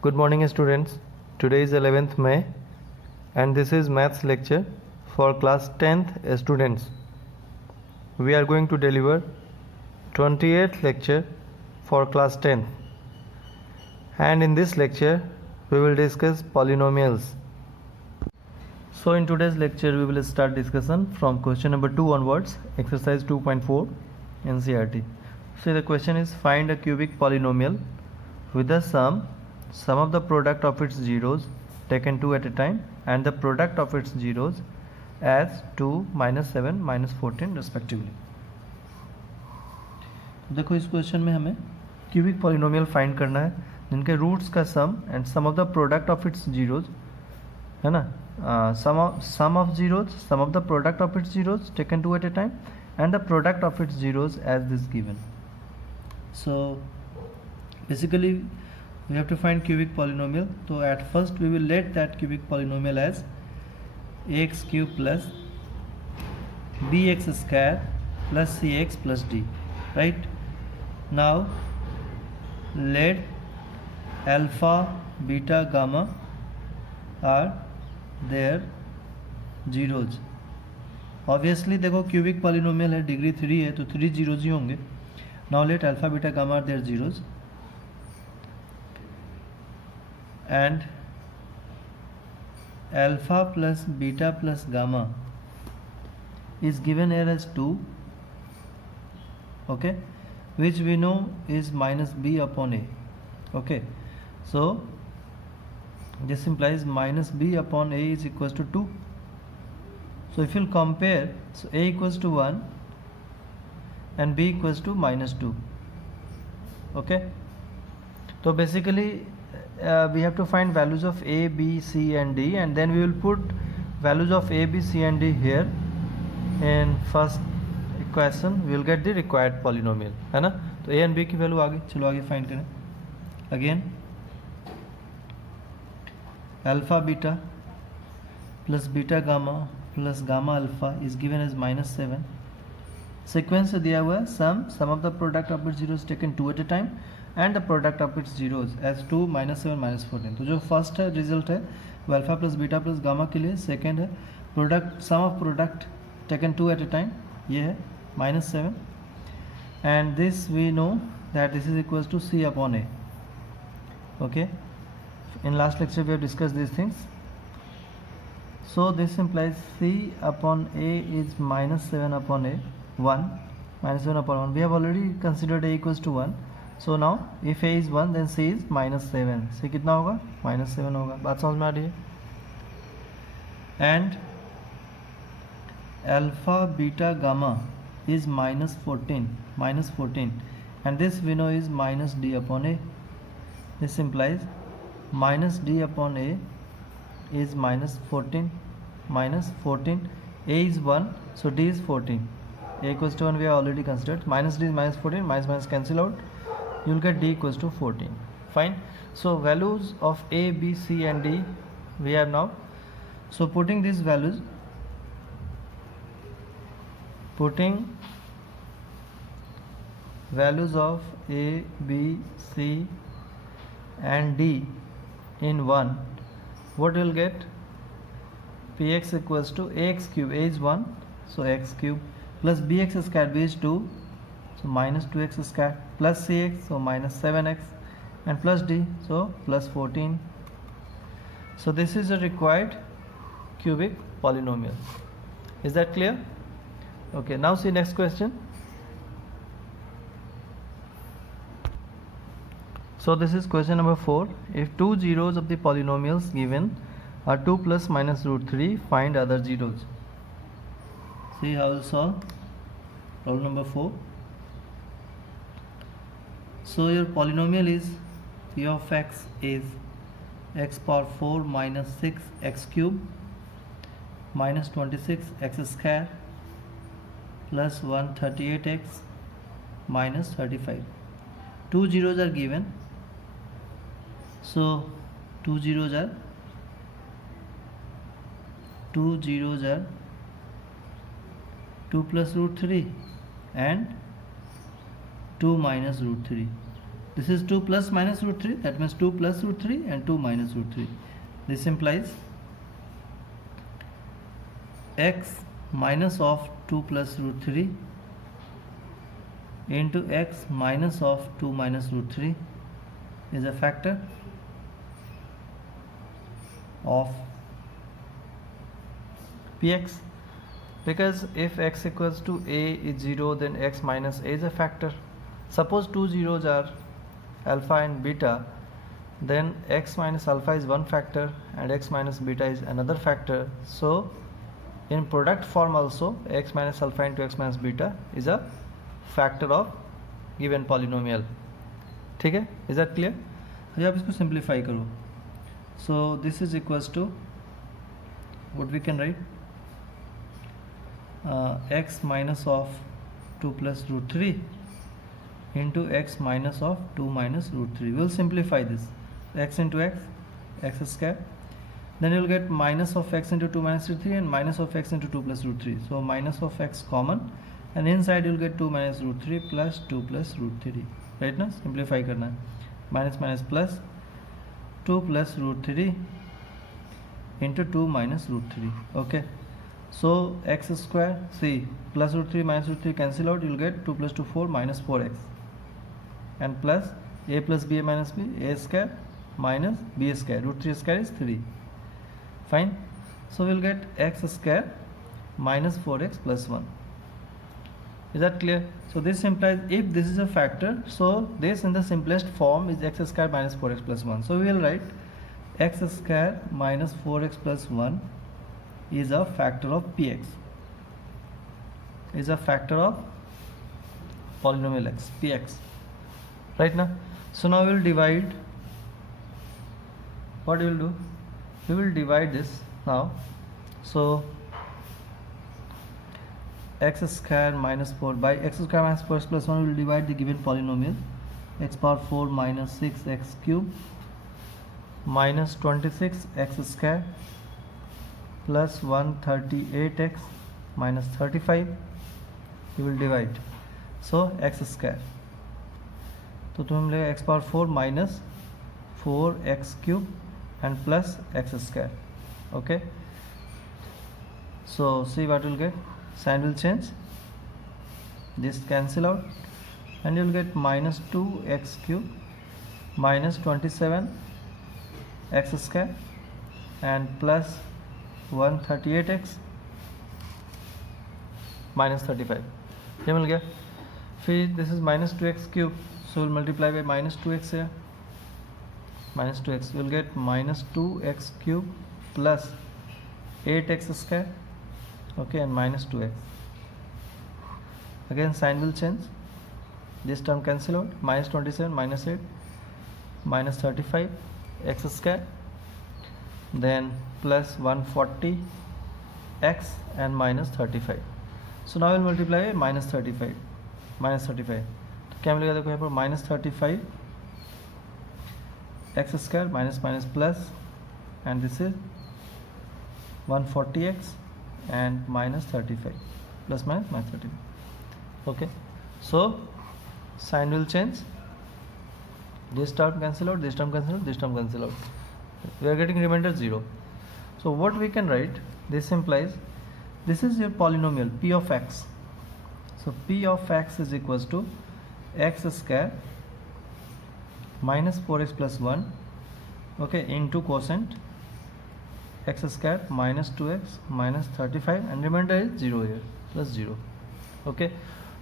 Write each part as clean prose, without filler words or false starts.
Good morning students. Today is 11th May and this is maths lecture for class 10th students. We are going to deliver 28th lecture for class 10th. And in this lecture we will discuss polynomials. So in today's lecture we will start discussion from question number 2 onwards, exercise 2.4 NCERT. So the question is find a cubic polynomial with the sum of the product of its zeros taken 2 at a time and the product of its zeros as 2, -7, -14 respectively. देखो इस question में हमें cubic polynomial find करना है जिनके roots का sum and sum of the product of its zeroes, है ना, sum of zeroes, sum of the product of its zeroes taken 2 at a time and the product of its zeroes as this given. So basically we have to find cubic polynomial. So at first we will let that cubic polynomial as ax cube plus bx square plus cx plus d, right? Now let alpha, beta, gamma are their zeros. Obviously देखो cubic polynomial है, degree 3 है तो 3 zeros ही होंगे. Now let alpha, beta, gamma are their zeros and alpha plus beta plus gamma is given here as 2, okay, which we know is minus b upon a, okay. So this implies minus b upon a is equals to 2. So if you'll compare, so a equals to 1 and b equals to -2, okay. So basically we have to find values of a, b, c and d and then we will put values of a, b, c and d here in first equation. We will get the required polynomial, है ना. तो a and b की value आगे, चलो आगे find करें. Again alpha beta plus beta gamma plus gamma alpha is given as -7. Sequence दिया हुआ है sum of the product of its zeroes taken 2 at a time and the product of its zeroes as 2, -7, -14. तो जो first है result है वो alpha plus beta plus gamma के लिए. सेकेंड है product sum of product taken 2 at a time, ये है -7 and this we know that this is equals to c upon a, okay. In last lecture we have discuss this things. So this implies c upon a is -7 upon a 1, -7 upon 1. We have already considered a equals to 1. So now if a is 1 then c is -7. c कितना होगा? -7 होगा. बात समझ में आ रही है? And alpha, beta, gamma is -14 and this we know is -d upon a. This implies -d upon a is -14, a is 1 so d is 14. A equals to 1 we have already considered. Minus d is -14, minus cancel out, you will get d equals to 14. Fine. So values of a, b, c and d we have now. So putting these values, of a, b, c and d in 1, what you will get? Px equals to ax cube, a is 1 so x cube plus bx squared, b is 2 so -2x squared plus cx so -7x and plus d so +14. So this is a required cubic polynomial. Is that clear? Okay, now see next question. So this is question number 4. If two zeros of the polynomials given are 2 plus minus root 3, find other zeros. See how to solve problem number 4. So your polynomial is p of x is x power 4 minus 6 x cube minus 26 x square plus 138x minus 35. Two zeros are given. So two zeros are 2 plus root 3 and 2 minus root 3. This is 2 plus minus root 3, that means 2 plus root 3 and 2 minus root 3. This implies x minus of 2 plus root 3 into x minus of 2 minus root 3 is a factor of px, because if x equals to a is 0, then x minus a is a factor. Suppose two zeros are alpha and beta, then x minus alpha is one factor and x minus beta is another factor. So in product form also x minus alpha into x minus beta is a factor of given polynomial. ठीक है, is that clear? अभी आप इसको simplify करो. So this is equals to what we can write, x minus of 2 plus root 3 into x minus of 2 minus root 3. We will simplify this, x into x, x square, then you will get minus of x into 2 minus root 3 and minus of x into 2 plus root 3. So minus of x common and inside you will get 2 minus root 3 plus 2 plus root 3, right ना, simplify करना है, minus minus plus 2 plus root 3 into 2 minus root 3. Okay, so x square, see, plus root 3 minus root 3 cancel out, you will get 2 plus 2 4 minus 4x and plus a plus b minus b, a square minus b square, root 3 square is 3. Fine, so we will get x square minus 4x plus 1. Is that clear? So this implies if this is a factor, so this in the simplest form is x square minus 4x plus 1. So we will write x square minus 4x plus 1 is a factor of px, is a factor of polynomial x, px, right now. So now we will divide. What we will do? We will divide this now. So x square minus 4 by x square minus 4x plus 1, we will divide the given polynomial, x power 4 minus 6x cube minus 26x square plus 138x minus 35. You will divide. So x square, तो तुम्हें मिलेगा x power 4 minus 4x cube and plus x square. Okay, so see what you will get, sign will change, this cancel out and you will get minus 2x cube minus 27x square and plus 138x minus 35. ये मिल गया. फिर this is minus 2x cube, so we'll multiply by minus 2x here, minus 2x, we will get minus 2x cube plus 8x square, okay, and minus 2x. Again sign will change, this term cancel out, minus 27 minus 8 minus 35 x square, then plus 140 x and minus 35. So now we'll multiply by minus 35, minus 35. तो क्या मिलेगा, देखो यहाँ पर minus 35 x square minus minus plus and this is 140x and minus 35 plus minus minus 35. Okay, so sign will change, this term cancel out, this term cancel out, this term cancel out, we are getting remainder 0. So what we can write, this implies this is your polynomial p of x. So p of x is equals to x square minus 4x plus 1, okay, into quotient x square minus 2x minus 35 and remainder is 0 here, plus 0. Okay,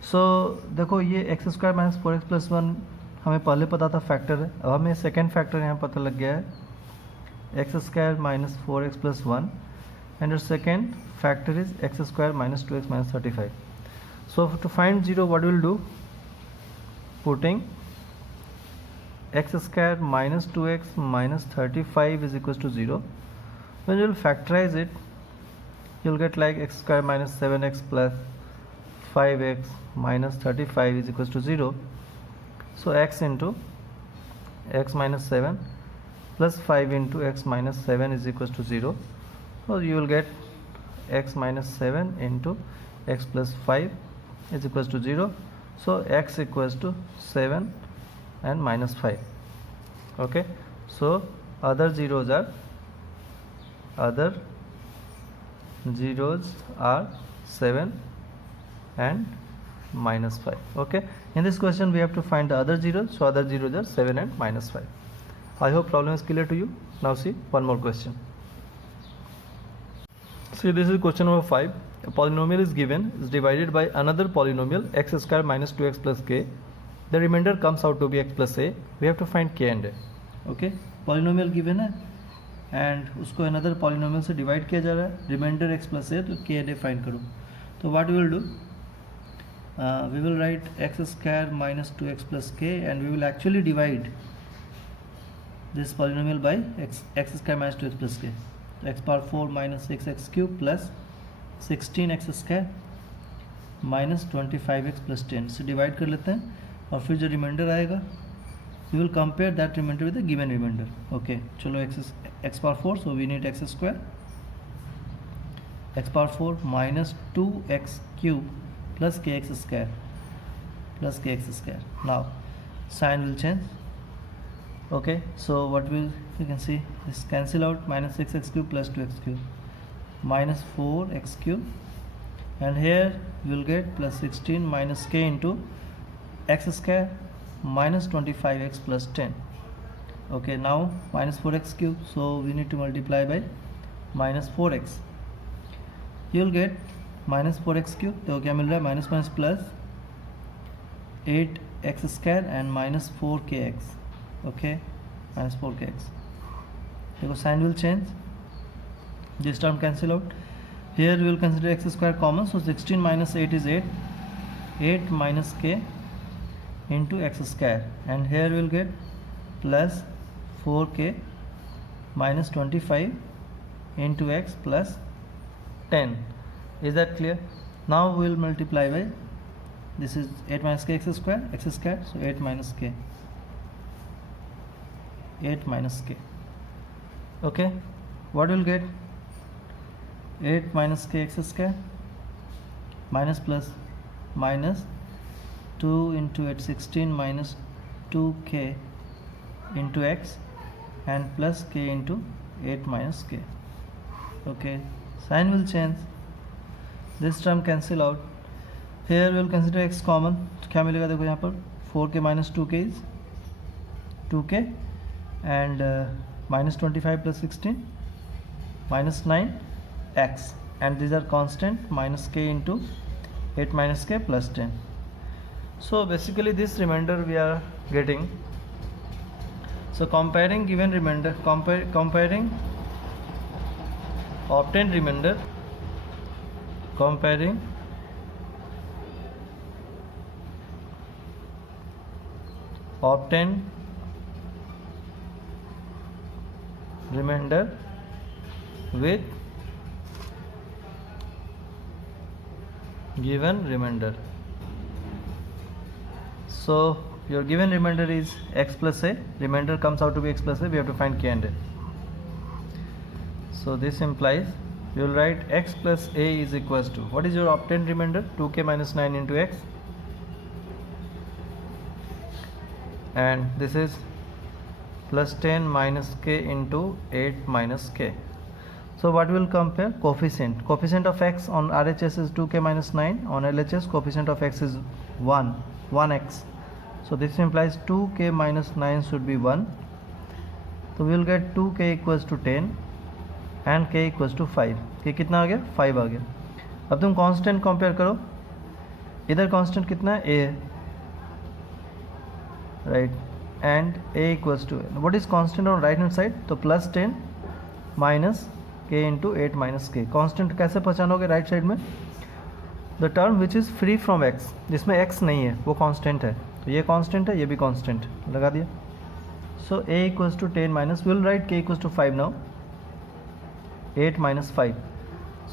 so देखो ये x square minus 4x plus 1 हमें पहले पता था factor है, अब हमें second factor यहाँ पता लग गया है, x square minus 4x plus 1 and your second factor is x square minus 2x minus 35. So to find 0, what we will do, putting x square minus 2x minus 35 is equals to 0. When you will factorize it, you will get like x square minus 7x plus 5x minus 35 is equals to 0. So x into x minus 7 plus 5 into x minus 7 is equals to 0. So you will get x minus 7 into x plus 5 is equals to 0. So x equals to 7 and minus 5. Okay, so other zeros are 7 and minus 5. Okay, in this question we have to find the other zeros, so other zeros are 7 and minus 5. I hope problem is clear to you. Now see one more question. See, this is question number 5. A polynomial is given, is divided by another polynomial x square minus 2x plus k. The remainder comes out to be x plus a. We have to find k and a. Okay, polynomial given है and उसको another polynomial से divide किया जा रहा है, remainder x plus a, तो k and a find करो. तो what we will do? We will write x square minus 2x plus k and we will actually divide this polynomial by x square minus 2x plus k. So x power 4 minus 6x cube plus 16x square minus 25x plus 10 से divide कर लेते हैं और फिर जो remainder आएगा we will compare that remainder with the given remainder. Okay, चलो x power 4, so we need x square, x power 4 minus 2x cube plus kx square plus kx square. Now sign will change. Okay, so what will you can see is cancel out, minus 6x cube plus 2x cube minus 4x cube, and here you will get plus 16 minus k into x square minus 25x plus 10. Okay, now minus 4x cube, so we need to multiply by minus 4x. You will get minus 4x cube, तो क्या मिल रहा है, minus minus plus 8x square and minus 4kx. Okay, minus 4kx. देखो sign will change, this term cancel out. Here we will consider x square common, so 16 minus 8 is 8 minus k into x square, and here we will get plus 4k minus 25 into x plus 10. Is that clear? Now we will multiply by, this is 8 minus k x square, so 8 minus k. Okay, what will get? 8 minus k x square minus plus minus 2 into 8, 16 minus 2k into x and plus k into 8 minus k. Okay, sign will change, this term cancel out. Here we will consider x common, तो क्या मिलेगा देखो यहाँ पर 4k minus 2k is 2k and minus 25 plus 16 minus 9x, and these are constant, minus k into 8 minus k plus 10. So basically this remainder we are getting. So comparing given remainder, comparing obtained remainder, comparing obtained remainder with given remainder. So your given remainder is x plus a, remainder comes out to be x plus a, we have to find k and a. So this implies you will write x plus a is equals to, what is your obtained remainder? 2k minus 9 into x, and this is plus 10 minus k into 8 minus k. So what we will compare? Coefficient of x on RHS is 2k minus 9, on LHS coefficient of x is 1x. So this implies 2k minus 9 should be 1. So we will get 2k equals to 10 and k equals to 5. k कितना आ गया? 5 आ गया. अब तुम constant compare करो, इधर constant कितना है? a है, right, and a equals to, what is constant on right hand side? तो plus 10 minus k into 8 minus k. Constant कैसे पहचानोगे राइट साइड में? The term which is free from x, जिसमें x नहीं है वो कांस्टेंट है, तो ये कांस्टेंट है, ये भी कांस्टेंट, लगा दिया. So a equals to 10 minus, will write k equals to 5 now, 8 minus 5.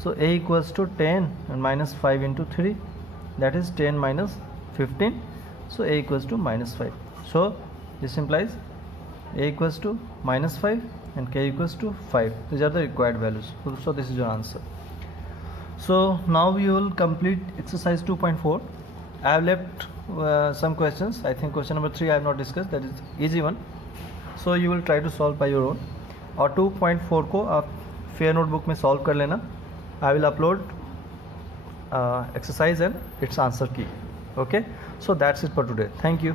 So a equals to 10 and minus 5 into 3, that is 10 minus 15. So a equals to minus 5. So this implies a equals to minus 5 and k equals to 5. These are the required values. So this is your answer. So now we will complete exercise 2.4 I have left some questions. I think question number 3 I have not discussed, that is easy one, so you will try to solve by your own. और 2.4 को आप fair notebook में solve कर लेना. I will upload exercise and its answer key. Okay, so that's it for today. Thank you.